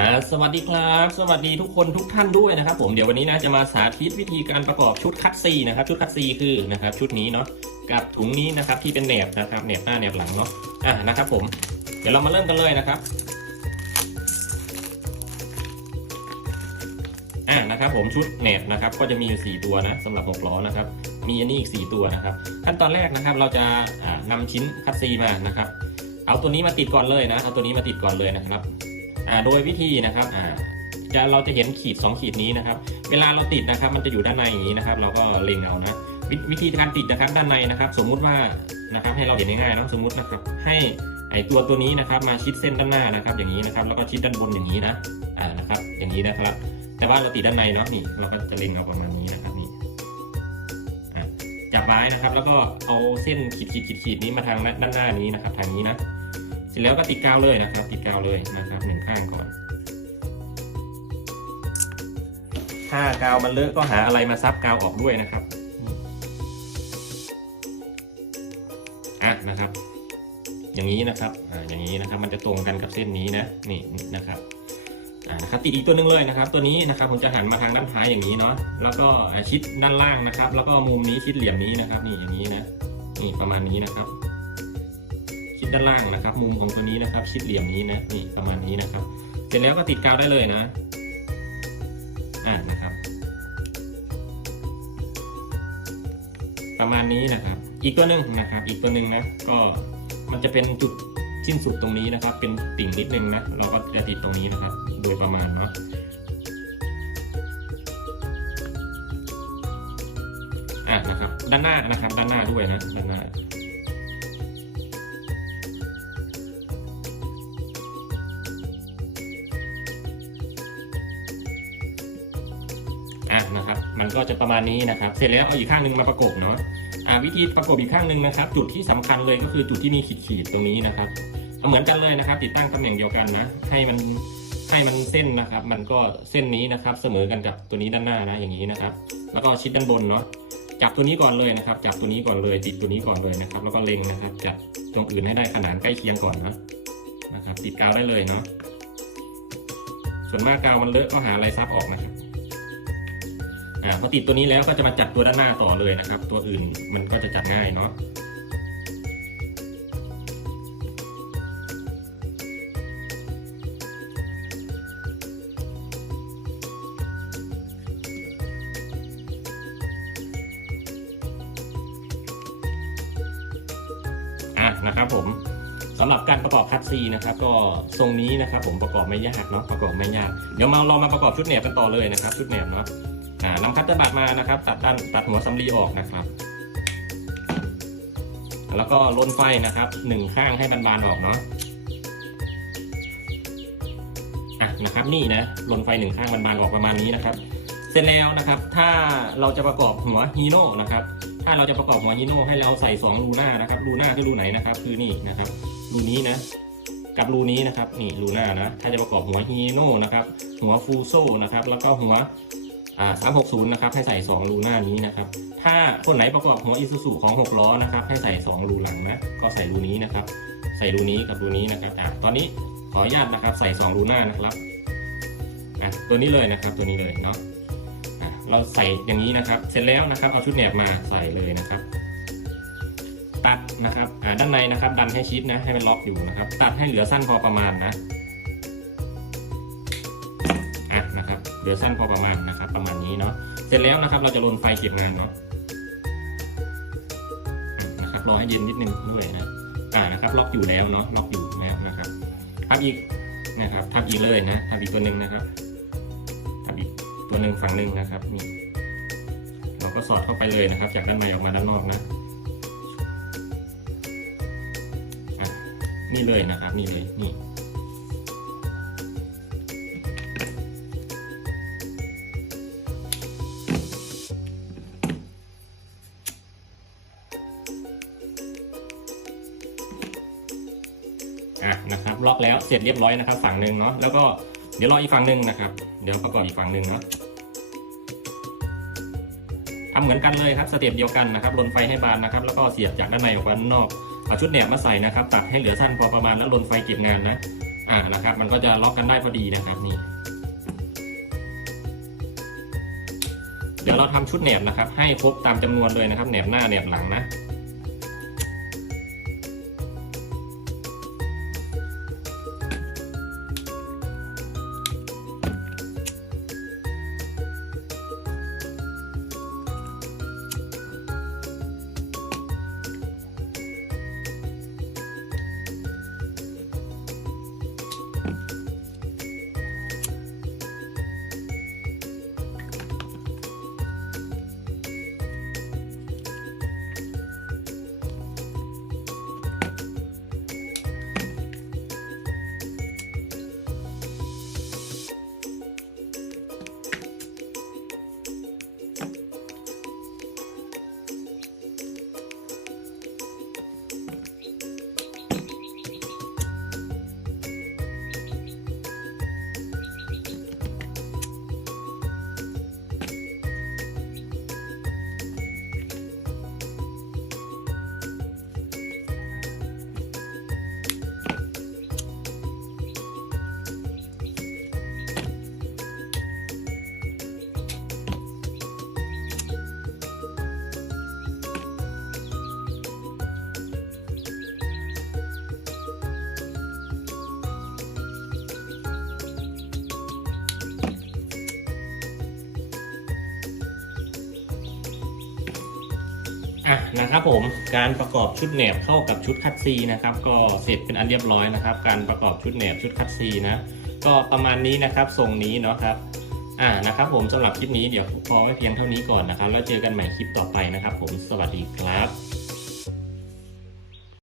อ่าสวัสดีครับ สวัสดีทุกคนทุกท่านด้วยนะครับ ผมเดี๋ยววันนี้นะจะมาสาธิตวิธีการประกอบชุดคัดซีนะครับ ชุดคัดซีคือนะครับ ชุดนี้เนาะกับถุงนี้นะครับที่เป็นแหนบนะครับแหนบหน้าแหนบหลังเนาะอ่านะครับ ผมเดี๋ยวเรามาเริ่มกันเลยนะครับอ่านะครับผมชุดแหนบนะครับ ก็จะมีอยู่สี่ตัวนะสำหรับหกล้อนะครับ มีอันนี้อีกสี่ตัวนะครับ ขั้นตอนแรกนะครับเราจะอ่านำชิ้นคัดซีมานะครับ เอาตัวนี้มาติดก่อนเลยนะเอาตัวนี้มาติดก่อนเลยนะครับ โดยวิธีนะครับจะเราจะเห็นขีด 2 ขีดนี้นะครับ เวลาเราติดนะครับ มันจะอยู่ด้านในอย่างนี้นะครับ เราก็เล็งเอานะววิธีการติดนะครับด้านในนะครับ สมมุติว่านะครับให้เราเห็นง่ายๆนะสมมุตินะครับให้ไอตัวตัวนี้นะครับ มาชิดเส้นด้านหน้านะครับ อย่างนี้นะครับ แล้วก็ชิดด้านบนอย่างนี้นะอ่านะครับ อย่างนี้นะครับ แต่ว่าเราติดด้านในเนาะนี่เราก็จะเล็งเอาประมาณนี้นะครับนี่จับไว้นะครับ แล้วก็เอาเส้นขีดขีดขีดขีดนี้มาทางด้านหน้านี้นะครับ ทางนี้นะ เสร็จแล้วก็ติดกาวเลยนะครับ ติดกาวเลยนะครับหนึ่งข้างก่อน ถ้ากาวมันเลอะก็หาอะไรมาซับกาวออกด้วยนะครับอะนะครับ อย่างนี้นะครับอ่าอย่างนี้นะครับ มันจะตรงกันกับเส้นนี้นะนี่นะครับอ่านะครับติดอีกตัวหนึงเลยนะครับ ตัวนี้นะครับผมจะหันมาทางด้านท้ายอย่างนี้เนาะแล้วก็ชิดด้านล่างนะครับ แล้วก็มุมนี้ชิดเหลี่ยมนี้นะครับ นี่อย่างนี้นะนี่ประมาณนี้นะครับ ด้านล่างนะครับ มุมของตัวนี้นะครับ ชิดเหลี่ยมนี้นะนี่ประมาณนี้นะครับ เสร็จแล้วก็ติดกาวได้เลยนะอ่านะครับ ประมาณนี้นะครับ อีกตัวหนึ่งนะครับ อีกตัวหนึ่งนะก็มันจะเป็นจุดสิ้นสุดตรงนี้นะครับ เป็นติ่งนิดนึงนะเราก็จะติดตรงนี้นะครับ โดยประมาณเนาะอะนะครับ ด้านหน้านะครับ ด้านหน้าด้วยนะด้านหน้า นะครับ มันก็จะประมาณนี้นะครับ เสร็จแล้วเอาอีกข้างหนึ่งมาประกบเนาะอ่าวิธีประกบอีกข้างหนึ่งนะครับ จุดที่สำคัญเลยก็คือจุดที่มีขีดๆตรงนี้นะครับเหมือนกันเลยนะครับ ติดตั้งตำแหน่งเดียวกันนะ ให้มันให้มันเส้นนะครับ มันก็เส้นนี้นะครับ เสมอกันกับตัวนี้ด้านหน้านะอย่างนี้นะครับ แล้วก็ชิดด้านบนเนาะจับตัวนี้ก่อนเลยนะครับ จับตัวนี้ก่อนเลย ติดตัวนี้ก่อนเลยนะครับ แล้วก็เล็งนะครับจับตรงอื่นให้ได้ขนาดใกล้เคียงก่อนนะนะครับ ติดกาวได้เลยเนาะส่วนมากกาวมันเลอะก็หาอะไรซับออกนะครับ อ่าพอติดตัวนี้แล้วก็จะมาจัดตัวด้านหน้าต่อเลยนะครับ ตัวอื่นมันก็จะจัดง่ายเนาะอะนะครับผมสำหรับการประกอบคัตซีนะครับก็ทรงนี้นะครับผมประกอบไม่ยากเนาะประกอบไม่ยากเดี๋ยวมาเรามาประกอบชุดแหนบกันต่อเลยนะครับ ชุดแหนบเนาะ นำคัตเตอร์บัตมานะครับ ตัดด้านตัดหัวสำลีออกนะครับ แล้วก็ลนไฟนะครับหนึ่งข้างให้บานๆออกเนาะอะนะครับนี่นะลนไฟหนึ่งข้างบานๆออกประมาณนี้นะครับ เสร็จแล้วนะครับ ถ้าเราจะประกอบหัวฮีโน่นะครับถ้าเราจะประกอบหัวฮีโน่ให้เราใส่สองรูหน้านะครับรูหน้าคือรูไหนนะครับ คือนี่นะครับรูนี้นะกับรูนี้นะครับนี่รูหน้านะถ้าจะประกอบหัวฮีโน่นะครับหัวฟูโซนะครับแล้วก็หัว อ่า360 นะครับ ให้ใส่ 2 รูหน้านี้นะครับ ถ้าคนไหนประกอบหัวอิซูซุของ 6 ล้อนะครับ ให้ใส่ 2 รูหลังนะ ก็ใส่รูนี้นะครับ ใส่รูนี้กับรูนี้นะครับอะตอนนี้ขออนุญาตนะครับ ใส่ 2 รูหน้านะครับอะตัวนี้เลยนะครับ ตัวนี้เลยเนาะอะเราใส่อย่างนี้นะครับ เสร็จแล้วนะครับ เอาชุดแหนบมาใส่เลยนะครับ ตัดนะครับอ่าด้านในนะครับ ดันให้ชิดนะ ให้มันล็อกอยู่นะครับ ตัดให้เหลือสั้นพอประมาณนะ เหลือสั้นพอประมาณนะครับ ประมาณนี้เนาะเสร็จแล้วนะครับเราจะลนไฟเก็บงานเนาะนะครับรอให้เย็นนิดนึงด้วยนะอ่านะครับล็อกอยู่แล้วเนาะล็อกอยู่แล้วนะครับทับอีกนะครับทับอีกเลยนะทับอีกตัวหนึ่งนะครับทับอีกตัวหนึ่งฝั่งหนึ่งนะครับนี่เราก็สอดเข้าไปเลยนะครับ จากด้านในออกมาด้านนอกนะนี่เลยนะครับนี่เลยนี่ ล็อกแล้วเสร็จเรียบร้อยนะครับฝั่งหนึ่งเนาะแล้วก็เดี๋ยวรออีกฝั่งหนึ่งนะครับ เดี๋ยวประกอบอีกฝั่งหนึ่งเนาะทำเหมือนกันเลยครับสเต็ปเดียวกันนะครับลนไฟให้บานนะครับ แล้วก็เสียบจากด้านในออกมาด้านนอกเอาชุดแหนบมาใส่นะครับ ตัดให้เหลือสั้นพอประมาณแล้วลนไฟเก็บงานนะอ่านะครับ มันก็จะล็อกกันได้พอดีนะครับนี่เดี๋ยวเราทำชุดแหนบนะครับ ให้ครบตามจำนวนเลยนะครับแหนบหน้าแหนบหลังนะ อะนะครับผมการประกอบชุดแหนบเข้ากับชุดคัดซีนะครับ ก็เสร็จเป็นอันเรียบร้อยนะครับ การประกอบชุดแหนบชุดคัดซีนะก็ประมาณนี้นะครับทรงนี้เนาะครับอ่านะครับผมสำหรับคลิปนี้เดี๋ยวพอไว้เพียงเท่านี้ก่อนนะครับ แล้วเจอกันใหม่คลิปต่อไปนะครับ ผมสวัสดีครับ